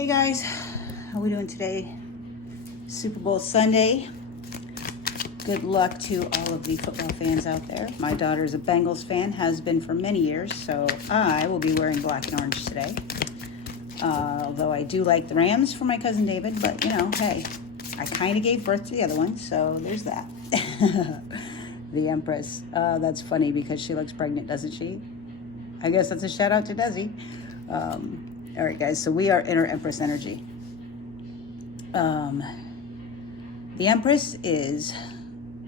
Hey guys, how are we doing today? Super Bowl Sunday. Good luck to all of the football fans out there. My daughter's a Bengals fan, has been for many years, so I will be wearing black and orange today. Although I do like the Rams for my cousin David, but you know, hey, I kind of gave birth to the other one, so there's that. The Empress. That's funny because she looks pregnant, doesn't she? I guess that's a shout out to Desi. All right, guys, so we are in our Empress energy. The Empress is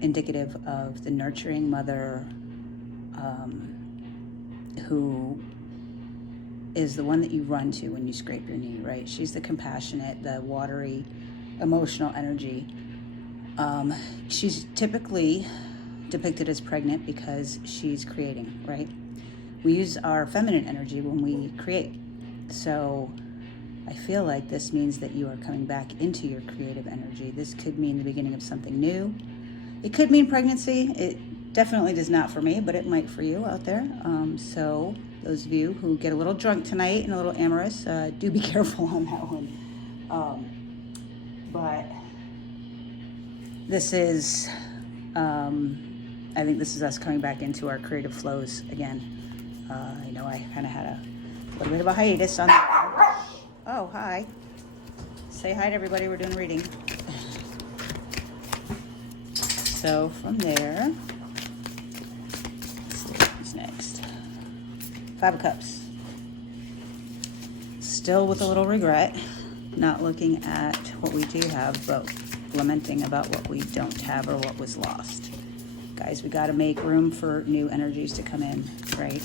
indicative of the nurturing mother who is the one that you run to when you scrape your knee, right? She's the compassionate, the watery, emotional energy. She's typically depicted as pregnant because she's creating, right? We use our feminine energy when we create. So I feel like this means that you are coming back into your creative energy. This could mean the beginning of something new. It could mean pregnancy. It definitely does not for me, but it might for you out there. So those of you who get a little drunk tonight and a little amorous, do be careful on that one. But this is, I think this is us coming back into our creative flows again. I know I kind of had a little bit of a hiatus on that one. Oh, hi. Say hi to everybody. We're doing a reading. So from there, let's see what's next. Five of Cups. Still with a little regret, not looking at what we do have, but lamenting about what we don't have or what was lost. Guys, we got to make room for new energies to come in, right?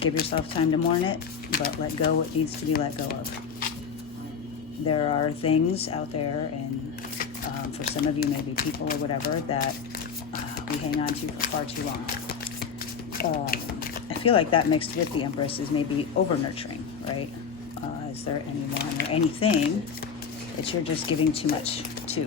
Give yourself time to mourn it, but let go what needs to be let go of. There are things out there, and for some of you, maybe people or whatever, that we hang on to for far too long. I feel like that mixed with the Empress is maybe over-nurturing, right? Is there anyone or anything that you're just giving too much to?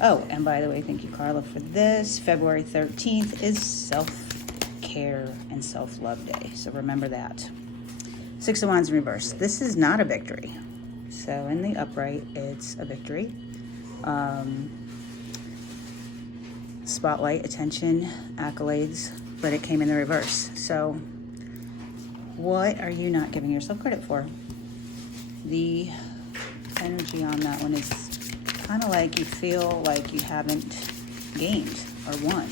Oh, and by the way, thank you, Carla, for this. February 13th is self-care and self-love day, so remember that. Six of Wands in reverse. This is not a victory. So in the upright, it's a victory. Spotlight, attention, accolades, but it came in the reverse. So what are you not giving yourself credit for? The energy on that one is kind of like you feel like you haven't gained or won.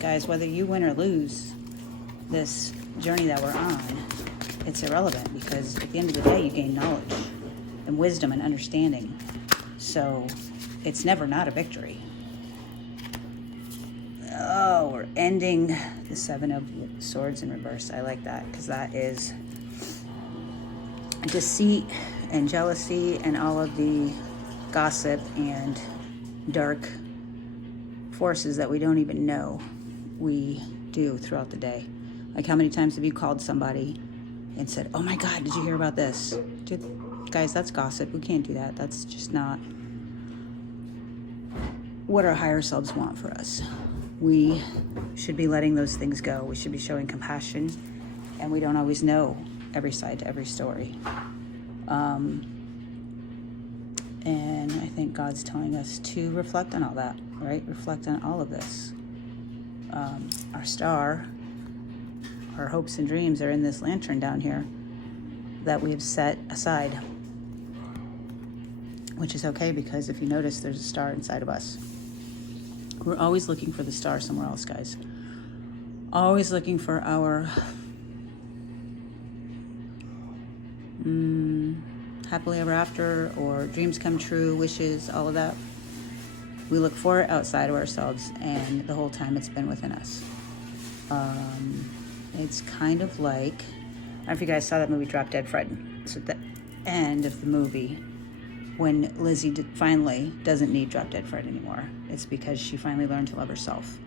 Guys, whether you win or lose this journey that we're on, it's irrelevant, because at the end of the day, you gain knowledge and wisdom and understanding. So it's never not a victory. Oh, we're ending the Seven of Swords in reverse. I like that, because that is deceit and jealousy and all of the gossip and dark forces that we don't even know we do throughout the day. Like, how many times have you called somebody and said, oh my God, did you hear about this? Guys, that's gossip. We can't do that. That's just not what our higher selves want for us. We should be letting those things go. We should be showing compassion, and we don't always know every side to every story. And I think God's telling us to reflect on all that, right? Reflect on all of this. Our star, our hopes and dreams are in this lantern down here that we've set aside, which is okay, because if you notice, there's a star inside of us. We're always looking for the star somewhere else, guys. Always looking for our happily ever after, or dreams come true, wishes, all of that. We look for it outside of ourselves, and the whole time it's been within us. It's kind of like, I don't know if you guys saw that movie Drop Dead Fred. It's at the end of the movie when Lizzie finally doesn't need Drop Dead Fred anymore. It's because she finally learned to love herself.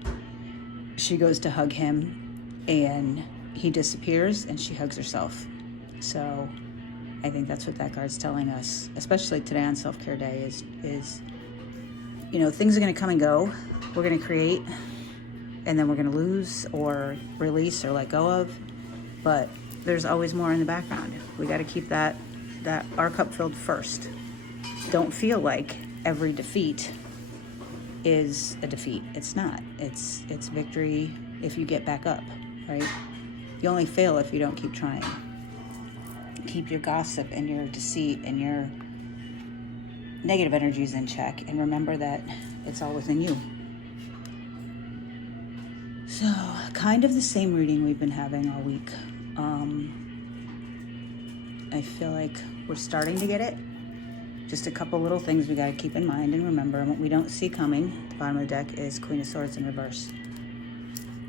She goes to hug him, and he disappears, and she hugs herself. So I think that's what that card's telling us, especially today on Self-Care Day, is you know, things are going to come and go. We're going to create, and then we're going to lose or release or let go of. But there's always more in the background. We got to keep that our cup filled first. Don't feel like every defeat is a defeat. It's not. It's victory if you get back up, right? You only fail if you don't keep trying. Keep your gossip and your deceit and your negative energies in check, and remember that it's all within you. So, kind of the same reading we've been having all week. I feel like we're starting to get it. Just a couple little things we got to keep in mind and remember. And what we don't see coming at the bottom of the deck is Queen of Swords in reverse.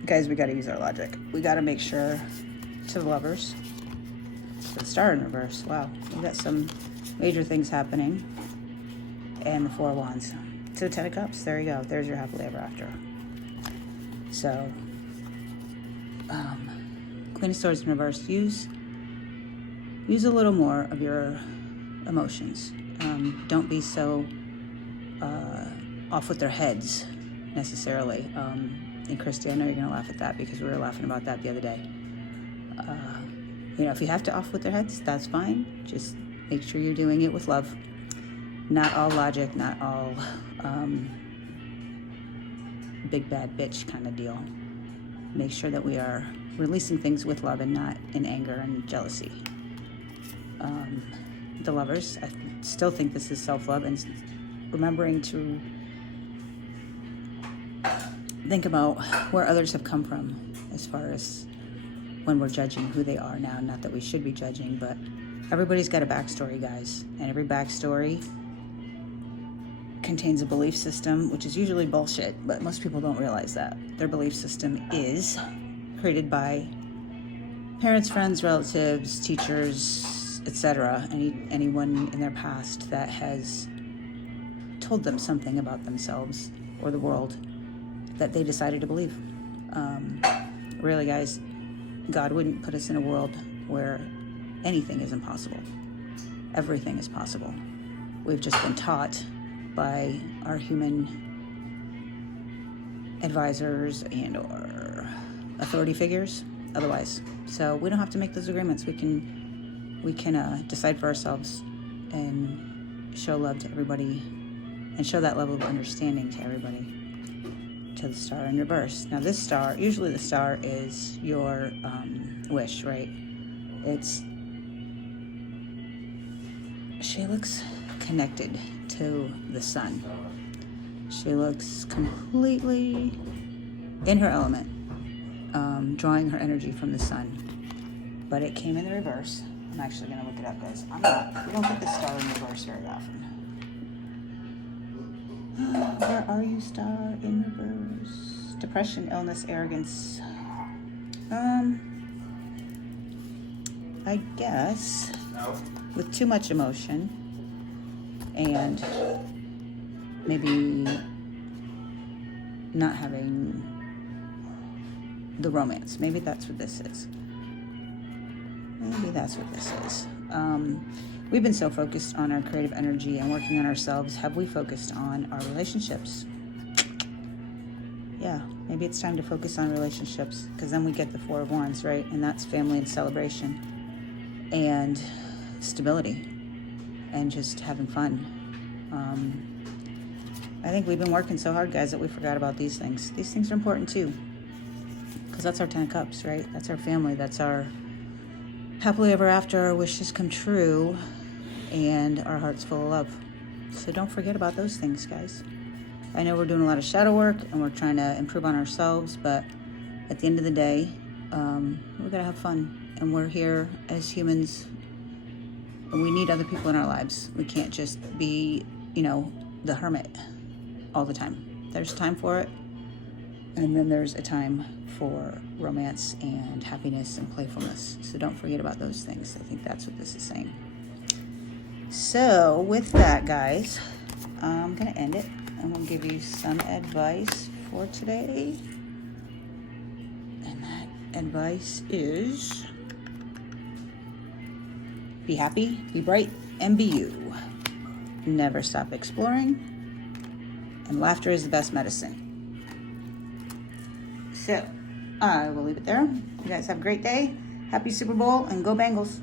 Guys, we got to use our logic. We got to make sure, to the Lovers, to the Star in reverse. Wow, we've got some major things happening. And the Four of Wands. To the Ten of Cups. There you go. There's your happily ever after. So, Queen of Swords in reverse. Use a little more of your emotions. Don't be so off with their heads necessarily. And Christy, I know you're going to laugh at that because we were laughing about that the other day. If you have to off with their heads, that's fine. Just make sure you're doing it with love. Not all logic, not all big bad bitch kind of deal. Make sure that we are releasing things with love and not in anger and jealousy. The Lovers, I still think this is self-love, and remembering to think about where others have come from as far as when we're judging who they are now. Not that we should be judging, but everybody's got a backstory, guys, and every backstory contains a belief system, which is usually bullshit, but most people don't realize that. Their belief system is created by parents, friends, relatives, teachers, etc. Anyone in their past that has told them something about themselves or the world that they decided to believe. Really, guys, God wouldn't put us in a world where anything is impossible. Everything is possible. We've just been taught by our human advisors and or authority figures otherwise. So we don't have to make those agreements. We can decide for ourselves and show love to everybody and show that level of understanding to everybody. To the Star in reverse. Now this star, usually the star is your wish, right? She looks connected to the sun. She looks completely in her element, drawing her energy from the sun. But it came in the reverse. I'm actually going to look it up, guys. We don't get the star in reverse very often. Where are you, Star in reverse? Depression, illness, arrogance. I guess with too much emotion and maybe not having the romance. Maybe that's what this is. We've been so focused on our creative energy and working on ourselves. Have we focused on our relationships? Yeah, maybe it's time to focus on relationships, because then we get the Four of Wands, right? And that's family and celebration and stability and just having fun. I think we've been working so hard, guys, that we forgot about these things. These things are important too, because that's our 10 of Cups, right? That's our family. That's our happily ever after, our wishes come true, and our heart's full of love. So don't forget about those things, guys. I know we're doing a lot of shadow work and we're trying to improve on ourselves, but at the end of the day, we gotta have fun. And we're here as humans, and we need other people in our lives. We can't just be, the hermit all the time. There's time for it, and then there's a time for romance and happiness and playfulness. So don't forget about those things. I think that's what this is saying. So with that, guys, I'm going to end it. I'm going to give you some advice for today. And that advice is be happy, be bright, and be you. Never stop exploring. And laughter is the best medicine. So I will leave it there. You guys have a great day. Happy Super Bowl and go Bengals.